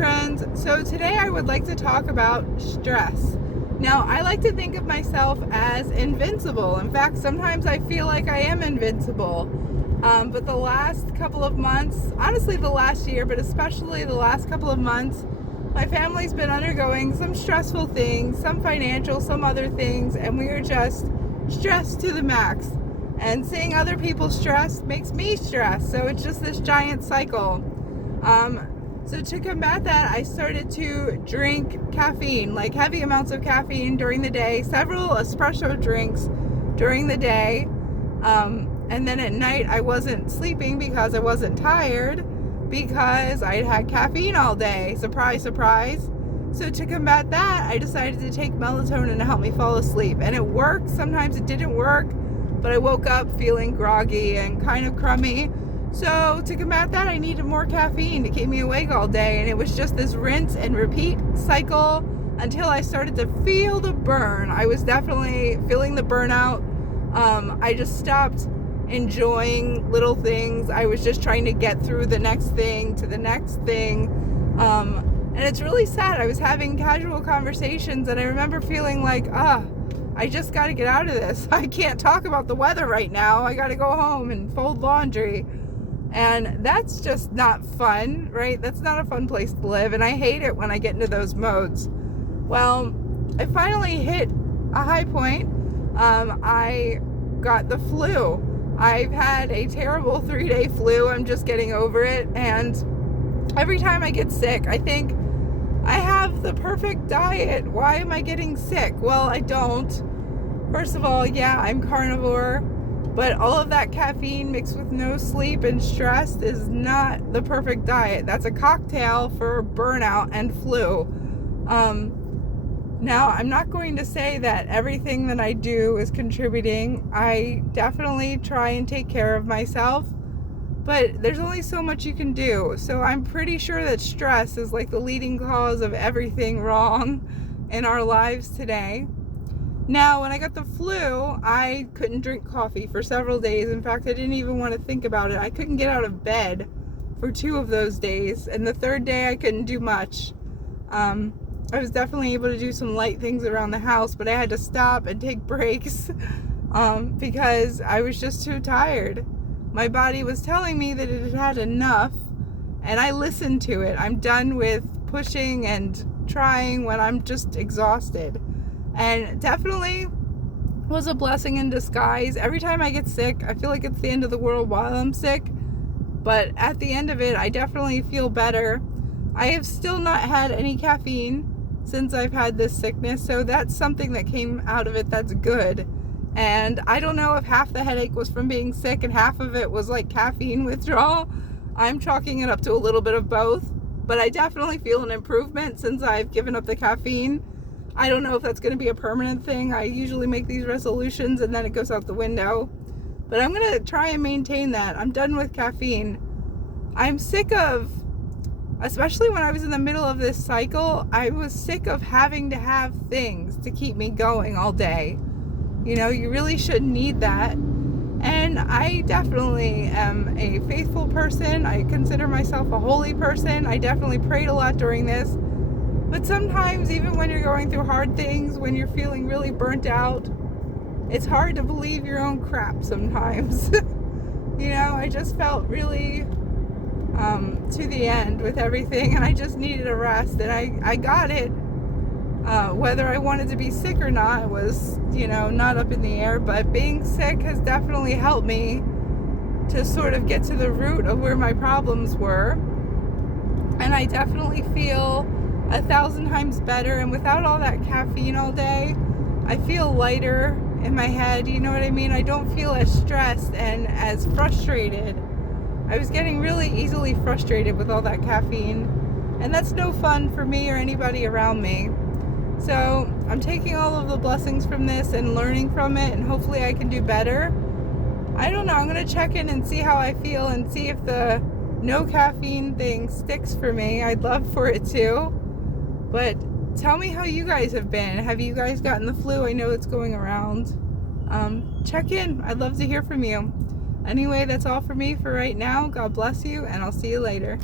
friends. So today I would like to talk about stress. Now, I like to think of myself as invincible. In fact, sometimes I feel like I am invincible. But the last couple of months, honestly the last year, but especially the last couple of months, my family's been undergoing some stressful things, some financial, some other things, and we are just stressed to the max. And seeing other people stressed makes me stressed. So it's just this giant cycle. So to combat that, I started to drink caffeine, like heavy amounts of caffeine during the day, several espresso drinks during the day. And then at night I wasn't sleeping because I wasn't tired because I'd had caffeine all day. Surprise, surprise. So to combat that, I decided to take melatonin to help me fall asleep. And it worked. Sometimes it didn't work, but I woke up feeling groggy and kind of crummy. So to combat that, I needed more caffeine to keep me awake all day. And it was just this rinse and repeat cycle until I started to feel the burn. I was definitely feeling the burnout. I just stopped enjoying little things. I was just trying to get through the next thing to the next thing. And it's really sad. I was having casual conversations and I remember feeling like, I just got to get out of this. I can't talk about the weather right now. I got to go home and fold laundry. And that's just not fun, right? That's not a fun place to live. And I hate it when I get into those modes. Well, I finally hit a high point. I got the flu. I've had a terrible 3-day flu. I'm just getting over it. And every time I get sick, I think I have the perfect diet. Why am I getting sick? Well, I don't. First of all, yeah, I'm carnivore. But all of that caffeine mixed with no sleep and stress is not the perfect diet. That's a cocktail for burnout and flu. Now, I'm not going to say that everything that I do is contributing. I definitely try and take care of myself, but there's only so much you can do. So I'm pretty sure that stress is like the leading cause of everything wrong in our lives today. Now, when I got the flu, I couldn't drink coffee for several days. In fact, I didn't even want to think about it. I couldn't get out of bed for 2 of those days. And the 3rd day, I couldn't do much. I was definitely able to do some light things around the house, but I had to stop and take breaks because I was just too tired. My body was telling me that it had had enough, and I listened to it. I'm done with pushing and trying when I'm just exhausted. And definitely was a blessing in disguise. Every time I get sick, I feel like it's the end of the world while I'm sick. But at the end of it, I definitely feel better. I have still not had any caffeine since I've had this sickness. So that's something that came out of it that's good. And I don't know if half the headache was from being sick and half of it was like caffeine withdrawal. I'm chalking it up to a little bit of both. But I definitely feel an improvement since I've given up the caffeine. I don't know if that's going to be a permanent thing. I usually make these resolutions and then it goes out the window. But I'm going to try and maintain that. I'm done with caffeine. I'm sick of, especially when I was in the middle of this cycle, I was sick of having to have things to keep me going all day. You know, you really shouldn't need that. And I definitely am a faithful person. I consider myself a holy person. I definitely prayed a lot during this. But sometimes, even when you're going through hard things, when you're feeling really burnt out, it's hard to believe your own crap sometimes. You know, I just felt really to the end with everything, and I just needed a rest, and I got it. Whether I wanted to be sick or not was, not up in the air, but being sick has definitely helped me to sort of get to the root of where my problems were. And I definitely feel 1,000 times better, and without all that caffeine all day, I feel lighter in my head. You know what I mean? I don't feel as stressed and as frustrated. I was getting really easily frustrated with all that caffeine, and that's no fun for me or anybody around me. So I'm taking all of the blessings from this and learning from it, and hopefully I can do better. I don't know, I'm going to check in and see how I feel and see if the no caffeine thing sticks for me. I'd love for it to. But tell me how you guys have been. Have you guys gotten the flu? I know it's going around. Check in. I'd love to hear from you. Anyway, that's all for me for right now. God bless you, and I'll see you later.